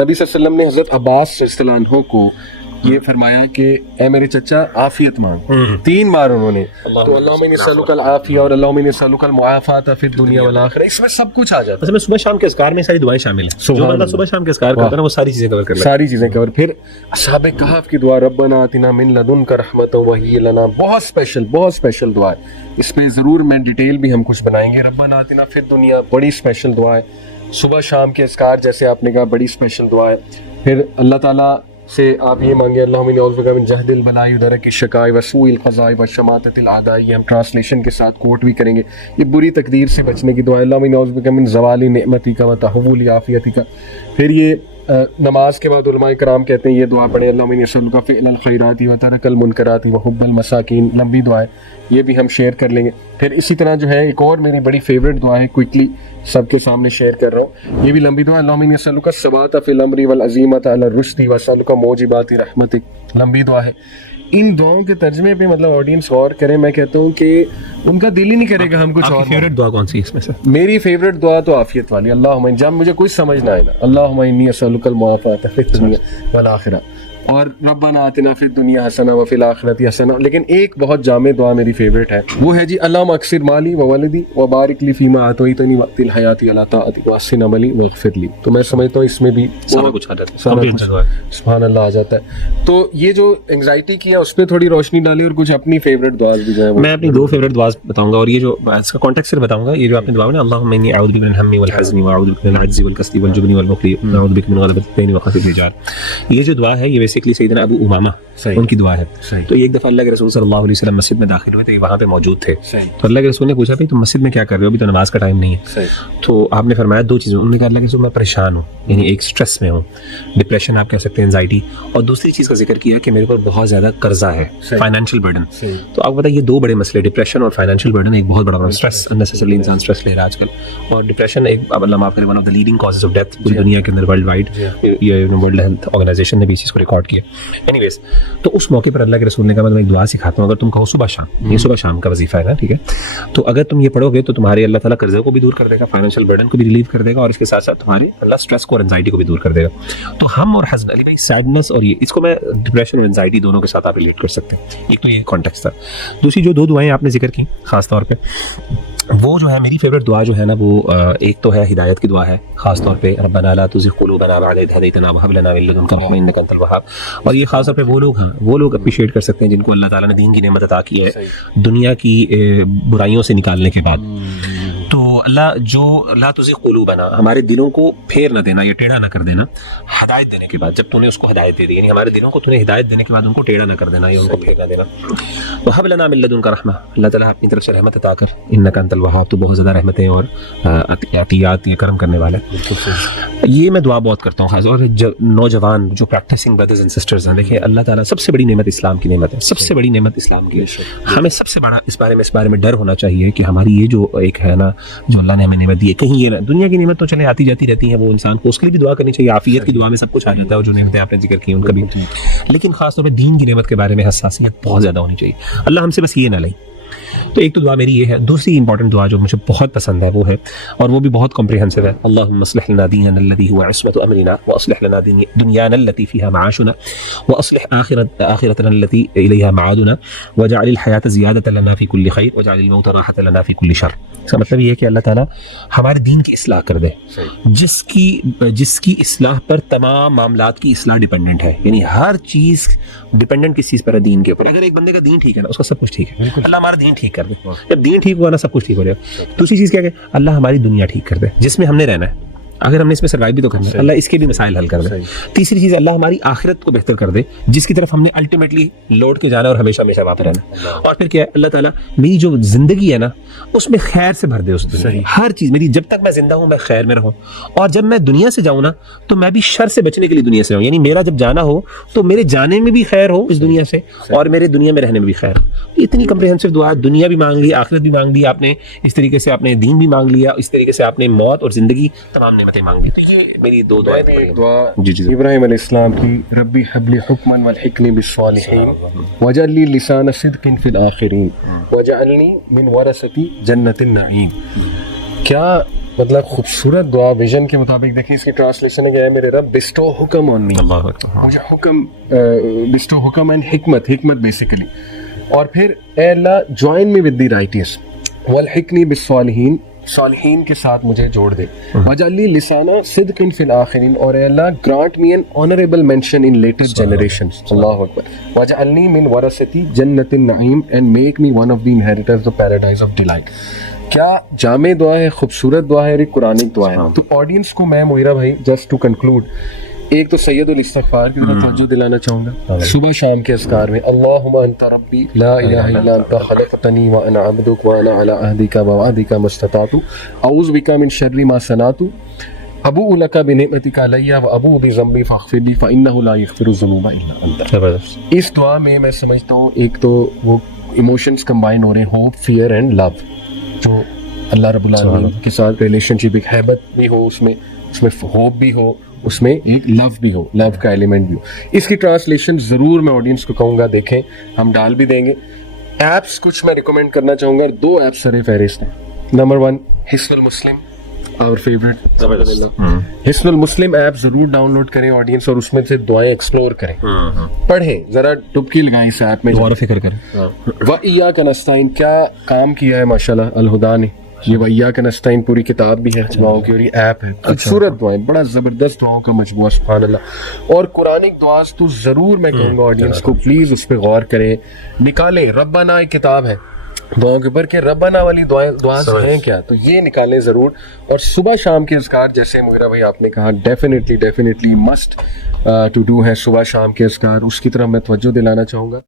نبی صلی اللہ علیہ وسلم نے حضرت عباس رضی اللہ عنہ کو یہ فرمایا کہ اے میرے چچا عافیت مانگ، 3 بار انہوں نے، تو اللہم انی اسألک العافیہ اور اللہم انی اسألک المعافاۃ فی الدنیا والآخرہ، اس میں سب کچھ آ جاتا ہے. اصل میں صبح شام کے اذکار میں ساری دعائیں شامل ہیں، جو بندہ صبح شام کے اذکار کرتا ہے نا وہ ساری چیزیں کور کر لیتا ہے، ساری چیزیں کور. پھر اصحاب کہف کی دعا ربنا آتنا من لدنک رحمۃ وہی لنا، بہت اسپیشل دعا ہے. اس پہ ضرور میں ڈیٹیل بھی ہم کچھ بنائیں گے. ربنا آتنا فی الدنیا بڑی اسپیشل دعا ہے. صبح شام کے اذکار جیسے آپ نے کہا بڑی اسپیشل دعا ہے. پھر اللہ تعالیٰ سے آپ یہ مانگے اللہم انی اعوذ بک من جہد البلاء ودرک الشقاء وسوء القضاء وشماتۃ الاعداء. یہ ہم ٹرانسلیشن کے ساتھ کوٹ بھی کریں گے. یہ بری تقدیر سے بچنے کی دعا ہے. اللہم انی اعوذ بک من زوال نعمتک وتحول عافیتک. پھر یہ نماز کے بعد علماء کرام کہتے ہیں یہ دعا پڑھیں اللہم انی اسألک فعل الخیرات وترک المنکرات وحب المساکین. لمبی دعا ہے، یہ بھی ہم شیئر کر لیں گے. پھر اسی طرح جو ہے ایک اور میری بڑی فیوریٹ دعا ہے، کوئکلی سب کے سامنے شیئر کر رہا ہوں، یہ بھی لمبی دعا ہے. اللہم انی اسألک الثبات فی الامر والعزیمۃ علی الرشد واسألک موجبات رحمتک. لمبی دعا ہے. ان دعاؤں کے ترجمے پہ مطلب آڈینس غور کریں. میں کہتا ہوں کہ ان کا دل ہی نہیں کرے گا ہم کچھ اور. فیوریٹ دعا کون سی اس میں سے؟ میری فیوریٹ دعا تو عافیت والی، اللہم جب مجھے کچھ سمجھ نہ آئے نا، اللہم انی اسألک المعافاۃ فی الدنیا والآخرہ، اور ربنا آتنا فی الدنیا حسنہ وفی الآخرۃ حسنہ. لیکن ایک بہت جامع دعا میری فیوریٹ ہے، وہ ہے جی اللہم اکثر مالی وولدی وبارک لی فیما اعطیتنی وقت الحیات علی طاعتک واحسن عملی واغفر لی. تو میں سمجھتا ہوں اس میں بھی سارا کچھ آ جاتا ہے، سبحان اللہ آ جاتا ہے. تو یہ جو انگزائٹی کی ہے اس پہ تھوڑی روشنی ڈالی، اور کچھ اپنی فیوریٹ دعاز بھی جو ہیں میں اپنی 2 فیوریٹ دعاز بتاؤں گا، اور یہ جو اس کا کانٹیکسٹ بتاؤں گا. یہ جو آپ نے دعا ہے نا اللہم انی اعوذ بک من الہم والحزن واعوذ بک من العجز والکسل والجبن والبخل واعوذ بک من غلبۃ الدین وقہر الرجال. یہ جو دعا ہے یہ بیسیکلی سیدنا ابو امامہ ان کی دعا ہے. تو یہ ایک دفعہ اللہ کے رسول صلی اللہ علیہ وسلم مسجد میں داخل ہوئے تھے، وہاں پہ موجود تھے. تو اللہ کے رسول نے پوچھا بھائی تم مسجد میں کیا کر رہے ہو، ابھی تو نماز کا ٹائم نہیں ہے. تو آپ نے فرمایا 2 چیزیں. انہوں نے کہا اللہ کے رسول میں پریشان ہوں، یعنی ایک سٹریس میں ہوں، ڈپریشن آپ کہہ سکتے ہیں، انزائٹی، اور دوسری چیز کا ذکر کیا کہ میرے پر بہت زیادہ قرضہ ہے، فائنینشیل برڈن. تو آپ بتائیں یہ 2 بڑے مسئلے، ڈپریشن اور فائنینشیل برڈن، ایک بہت بڑا اسٹریس، انیسیسریلی انسان اسٹریس لے رہا ہے آج کل. اور ڈپریشن ایک اللہ معاف کرے one of the leading causes of death پوری دنیا کے اندر ورلڈ وائڈ. یہ ورلڈ ہیلتھ آرگنائزیشن نے بھی اس چیز کو ریکارڈ کیا. اینی ویز تو اس موقع پر اللہ کے رسول نے کہا میں تمہیں ایک دعا سکھاتا ہوں، اگر تم کہو صبح شام، یہ صبح شام کا وظیفہ ہے نا، ٹھیک ہے، تو اگر تم یہ پڑھو گے تو تمہارے اللہ تعالیٰ قرضے کو بھی دور کر دے گا، فائنینشیل برڈن کو بھی ریلیو کر دے گا، اور اس کے ساتھ ساتھ تمہارے اللہ اسٹریس کو اور انزائٹی کو بھی دور کر دے گا. تو ہم اور حزن علی بھائی سیڈنس، اور یہ اس کو میں ڈپریشن اور انزائٹی دونوں کے ساتھ آپ ریلیٹ کر سکتے ہیں. ایک تو یہ کانٹیکسٹ تھا. دوسری جو 2 دعائیں آپ نے ذکر کی خاص طور پہ، وہ جو ہے میری فیوریٹ دعا جو ہے نا، وہ ایک تو ہے ہدایت کی دعا ہے خاص طور پہ، ربنا لا تزغ قلوبنا بعد إذ هديتنا وهب لنا من لدنك رحمة إنك أنت الوهاب. اور یہ خاص طور پہ وہ لوگ اپریشیٹ کر سکتے ہیں جن کو اللہ تعالیٰ نے دین کی نعمت عطا کی ہے دنیا کی برائیوں سے نکالنے کے بعد. تو اللہ جو لا تزغ قلوبنا، ہمارے دلوں کو پھیر نہ دینا یا ٹیڑھا نہ کر دینا ہدایت دینے کے بعد. جب تو نے اس کو ہدایت دے دی، یعنی ہمارے دلوں کو تو نے ہدایت دینے کے بعد ان کو ٹیڑھا نہ کر دینا یا ان کو پھیر نہ دینا. وهب لنا من لدنك رحمة، اللہ تعالیٰ اپنی طرف سے رحمت عطا کر، انك انت الوهاب، تو بہت زیادہ رحمتیں اور عطیات یا کرم کرنے والا. یہ میں دعا بہت کرتا ہوں خاص. اور نوجوان جو پریکٹسنگ بردرز اینڈ سسٹرز ہیں، دیکھیں اللہ تعالیٰ سب سے بڑی نعمت اسلام کی نعمت ہے، سب سے بڑی نعمت اسلام کی ہے. ہمیں سب سے بڑا اس بارے میں ڈر ہونا چاہیے کہ ہماری یہ جو ایک ہے نا، جو اللہ نے ہمیں نعمت دی ہے، کہیں یہ دنیا کی نعمت تو چلے آتی جاتی رہتی ہیں، وہ انسان کو اس کے لیے بھی دعا کرنی چاہیے. عافیت کی دعا میں سب کچھ آ جاتا ہے، اور جو نعمتیں آپ نے ذکر کی ان کا بھی، لیکن خاص طور پہ دین کی نعمت کے بارے میں حساسیت بہت زیادہ ہونی چاہیے. اللہ ہم سے بس یہ نہ لیں. تو ایک تو دعا میری یہ ہے. دوسری امپورٹنٹ دعا جو مجھے بہت پسند ہے وہ ہے، اور وہ بھی بہت کمپریہنسو ہے، اللہم اصلح لنا دیننا الذی هو عصمۃ امرنا واصلح لنا دنیانا التي فيها معاشنا واصلح آخرتنا التي الیہا معادنا واجعل الحیاة زیادۃ لنا فی کل خیر واجعل الموت راحۃ لنا فی کل شر. اس کا مطلب یہ ہے کہ اللہ تعالیٰ ہمارے دین کی اصلاح کر دے، جس کی اصلاح پر تمام معاملات کی اصلاح ڈیپینڈنٹ ہے. یعنی ہر چیز ڈیپینڈنٹ کس چیز پر ہے؟ دین کے اوپر. اگر ایک بندے کا دین ٹھیک ہے نا، اس کا سب کچھ ٹھیک ہے. اللہ ہمارا دین ٹھیک کر دے، جب دین ٹھیک ہوا نا سب کچھ ٹھیک ہو جائے. دوسری چیز کیا کہ اللہ ہماری دنیا ٹھیک کر دے جس میں ہم نے رہنا ہے. اگر ہم نے اس میں سروائیو بھی تو کرنا ہے، اللہ اس کے بھی مسائل حل کر دے. تیسری چیز اللہ ہماری آخرت کو بہتر کر دے جس کی طرف ہم نے الٹیمیٹلی لوٹ کے جانا اور ہمیشہ ہمیشہ وہاں پہ رہنا. اور پھر کیا ہے، اللہ تعالیٰ میری جو زندگی ہے نا اس میں خیر سے بھر دے. اس دنیا ہر چیز میری، جب تک میں زندہ ہوں میں خیر میں رہوں، اور جب میں دنیا سے جاؤں نا تو میں بھی شر سے بچنے کے لیے دنیا سے جاؤں. یعنی میرا جب جانا ہو تو میرے جانے میں بھی خیر ہو اس دنیا سے، اور میرے دنیا میں رہنے میں بھی خیر. اتنی کمپریہنسو دعا، دنیا بھی مانگ لی، آخرت بھی مانگ لی آپ نے، اس طریقے سے آپ نے دین بھی مانگ لیا، اس طریقے سے آپ نے موت اور زندگی تمام نعمتیں مانگ لی. تو یہ میری 2 دعائیں. دعا ابراہیم علیہ السلام کی، ربی حب لی حکما والحقنی بالصالحین واجعل لی لسان صدق فی الاخرین واجعلنی من ورثۃ جنۃ النعیم. کیا مطلب خوبصورت دعا ویژن کے مطابق. دیکھیں اس کی ٹرانسلیشن ہے کیا ہے, میرے رب بسٹو حکم آن می, اللہ اکبر. مجھے حکم بسٹو حکم اینڈ حکمت بیسیکلی. اور پھر اے اللہ جوائن می ود دی رائٹیس والحقنی بالصالحین, صالحین کے ساتھ مجھے جوڑ دے. وجعل لی لسانا صدق فی الاخرین, اور O Allah grant me an honourable mention in later generations. Allah اکبر. وجعلنی من ورثتی جنت النعیم and make me one of the inheritors of paradise of delight. کیا جامع دعا ہے, خوبصورت دعا ہے اور ایک قرآنک دعا ہے. تو آڈینس کو میں مغیرہ بھائی جسٹ ٹو کنکلوڈ ایک تو سید الاستغفار کی طرف توجہ دلانا چاہوں گا. صبح شام کے اذکار میں اللہم انت ربی لا الہ الا انت خلقتنی وانا عبدک وانا علی عہدک ووعدک ما استطعت اعوذ بک من شر ما صنعت ابوء لک بنعمتک علی وابوء بذنبی فاغفر لی فانہ لا یغفر الذنوب الا انت. اس دعا میں میں سمجھتا ہوں ایک تو وہ ایموشنز کمبائن ہو رہے ہیں, ہوپ, فیئر اینڈ لو, جو اللہ رب العالمین کے ساتھ ریلیشن شپ, ایک ہیبت بھی ہو اس میں ہوپ بھی ہو, اس میں ایک لو بھی ہو, لو کا ایلیمنٹ بھی ہو. اس کی ٹرانسلیشن ضرور میں آڈینس کو کہوں گا دیکھیں, ہم ڈال بھی دیں گے. ایپس کچھ میں ریکمینڈ کرنا چاہوں گا, 2 ایپس سر فہرست ہیں. نمبر 1 حصن المسلم, آور فیوریٹ. حصن المسلم ایپ ضرور ڈاؤن لوڈ کریں آڈینس, اور اس میں سے دعائیں ایکسپلور کریں, پڑھیں, ذرا ڈبکی لگائیں اس ایپ میں, غور و فکر کریں. وَإِيَّاكَ نَسْتَعِينُ کیا کام کیا ہے ماشاءاللہ الہدا نے. یہ وَإِيَّاكَ نَسْتَعِينُ پوری کتاب بھی ہے دعاؤں کی, اور یہ ایپ ہے, خوبصورت دعائیں, بڑا زبردست دعاؤں کا مجموعہ, سبحان اللہ. اور قرآنک دعا تو ضرور میں کہوں گا آڈینس کو پلیز اس پہ غور کریں, نکالیں. ربنا ایک کتاب ہے دعاؤں کے اوپر کہ ربنا والی دعا ہیں کیا, تو یہ نکالیں ضرور. اور صبح شام کے اذکار جیسے مغیرہ بھائی آپ نے کہا ڈیفینیٹلی مسٹ ٹو ڈو ہے صبح شام کے اذکار, اس کی طرف میں توجہ دلانا چاہوں گا.